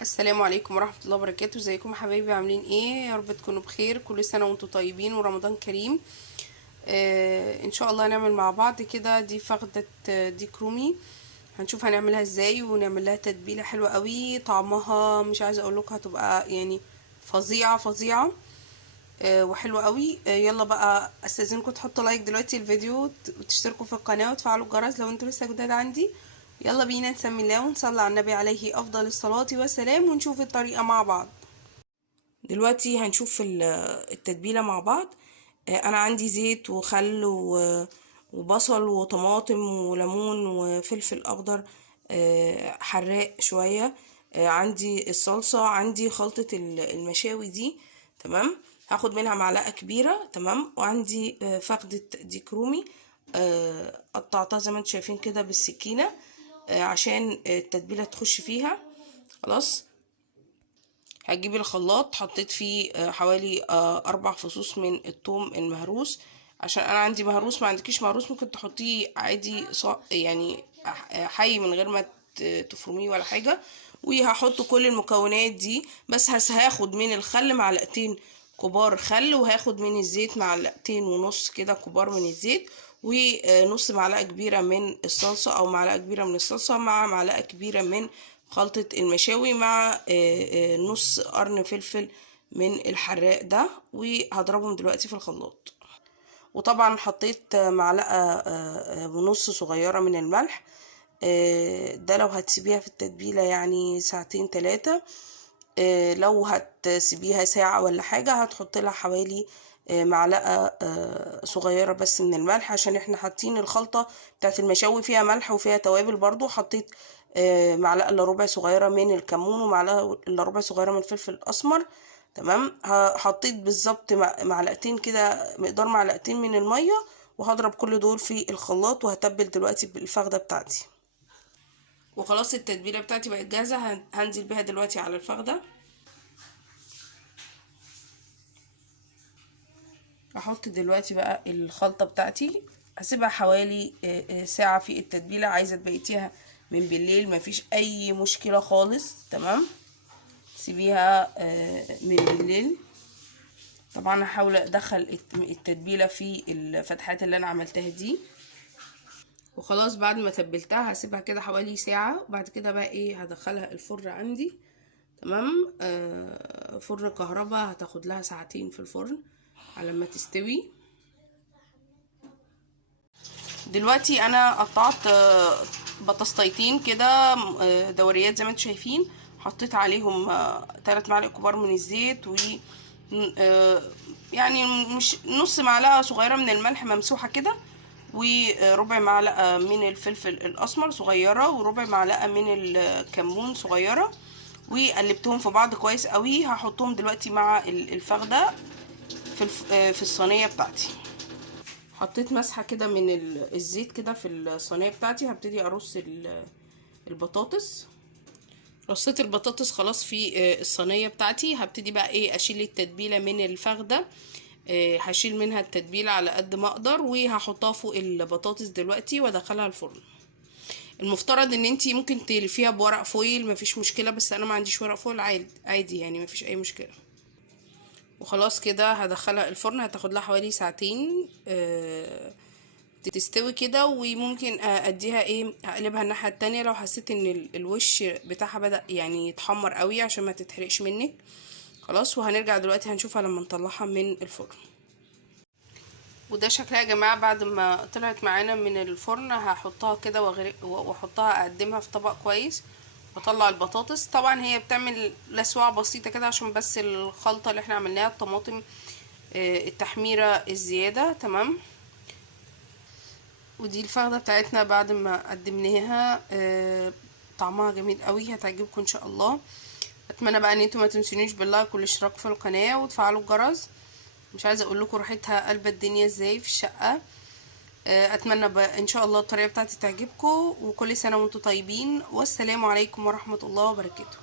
السلام عليكم ورحمة الله وبركاته. ازيكم يا حبايبي؟ عاملين ايه؟ يا رب تكونوا بخير. كل سنة وانتم طيبين ورمضان كريم. ان شاء الله هنعمل مع بعض كده دي فخدة ديك رومي. هنشوف هنعملها ازاي ونعمل لها تتبيلة حلوة قوي. طعمها مش عايزة اقول لكم هتبقى يعني فظيعة فظيعة وحلوة قوي. يلا بقى استاذنكم تحطوا لايك دلوقتي الفيديو وتشتركوا في القناة وتفعلوا الجرس لو انتوا لسه جداد عندي. يلا بينا نسمي الله ونصلي على النبي عليه افضل الصلاة والسلام ونشوف الطريقة مع بعض. دلوقتي هنشوف التتبيلة مع بعض. انا عندي زيت وخل وبصل وطماطم وليمون وفلفل اخضر حراق شوية. عندي الصلصة، عندي خلطة المشاوي دي. تمام، هاخد منها معلقة كبيرة. تمام، وعندي فخدة ديك رومي قطعتها زي ما انتم شايفين كده بالسكينة عشان التتبيلة تخش فيها. خلاص، هجيب الخلاط حطيت فيه حوالي 4 فصوص من الثوم المهروس. عشان انا عندي مهروس، ما عندكيش مهروس ممكن تحطيه عادي يعني حي من غير ما تفرميه ولا حاجة. وهحط كل المكونات دي، بس هاخد من الخل معلقتين كبار خل، وهاخد من الزيت معلقتين ونص كده كبار من الزيت، ونص معلقة كبيرة من الصلصة او معلقة كبيرة من الصلصة مع معلقة كبيرة من خلطة المشاوي مع نص قرن فلفل من الحراق ده، وهضربهم دلوقتي في الخلاط. وطبعا حطيت معلقة ونص صغيرة من الملح. ده لو هتسيبيها في التتبيلة يعني ساعتين 3. لو هتسيبيها ساعة ولا حاجة هتحط لها حوالي معلقة صغيرة بس من الملح، عشان احنا حاطين الخلطة بتاعت المشاوي فيها ملح وفيها توابل برضو. حطيت معلقة الا ربع صغيرة من الكمون ومعلقة الا ربع صغيرة من الفلفل الاسمر. تمام، حطيت بالظبط معلقتين كده، مقدار معلقتين من المية، وهضرب كل دول في الخلاط. وهتبل دلوقتي بالفخدة بتاعتي. وخلاص التتبيلة بتاعتي بقت جاهزة، هنزل بيها دلوقتي على الفخدة. هحط دلوقتي بقى الخلطة بتاعتي، هسيبها حوالي ساعة في التتبيلة. عايزة تبيتيها من بالليل مفيش اي مشكلة خالص. تمام، سيبيها من بالليل. طبعا هحاول ادخل التتبيلة في الفتحات اللي انا عملتها دي. وخلاص بعد ما تبلتها هسيبها كده حوالي ساعة، وبعد كده بقى ايه هدخلها الفرن عندي. تمام، فرن كهرباء، هتاخد لها ساعتين في الفرن على ما تستوي. دلوقتي انا قطعت بطاطستين كده دوريات زي ما انتم شايفين. حطيت عليهم 3 معالق كبار من الزيت، و يعني مش نص معلقة صغيرة من الملح ممسوحة كده، وربع معلقة من الفلفل الأسمر صغيرة، وربع معلقة من الكمون صغيرة، وقلبتهم في بعض كويس قوي. هحطهم دلوقتي مع الفخدة في الصينية بتاعتي. حطيت مسحة كده من الزيت كده في الصينية بتاعتي. هبتدي ارص البطاطس. رصيت البطاطس خلاص في الصينية بتاعتي. هبتدي بقى ايه اشيل التتبيلة من الفخدة. هشيل منها التتبيلة على قد ما اقدر، وهحطها فوق البطاطس دلوقتي وادخلها الفرن. المفترض ان انتي ممكن تلفيها بورق فويل، مفيش مشكلة، بس انا ما عنديش ورق فويل، عادي يعني مفيش اي مشكلة. وخلاص كده هدخلها الفرن، هتاخد لها حوالي ساعتين تستوي كده. وممكن اديها ايه اقلبها الناحية التانية لو حسيت ان الوش بتاعها بدأ يعني يتحمر قوي عشان ما تتحرقش منك. خلاص، وهنرجع دلوقتي هنشوفها لما نطلعها من الفرن. وده شكلها يا جماعة بعد ما طلعت معانا من الفرن. هحطها كده واحطها اقدمها في طبق كويس، واطلع البطاطس. طبعا هي بتعمل لسوعة بسيطة كده عشان بس الخلطة اللي احنا عملناها، الطماطم التحميرة الزيادة. تمام، ودي الفخدة بتاعتنا بعد ما قدمناها. طعمها جميل قوي، هتعجبكم ان شاء الله. اتمنى بقى ان انتوا ما تنسونيش باللايك والاشتراك في القناة وتفعلوا الجرس. مش عايزه اقول لكم ريحتها قلبة الدنيا ازاي في الشقة. اتمنى بقى ان شاء الله الطريقة بتاعتي تعجبكم، وكل سنة وانتم طيبين، والسلام عليكم ورحمة الله وبركاته.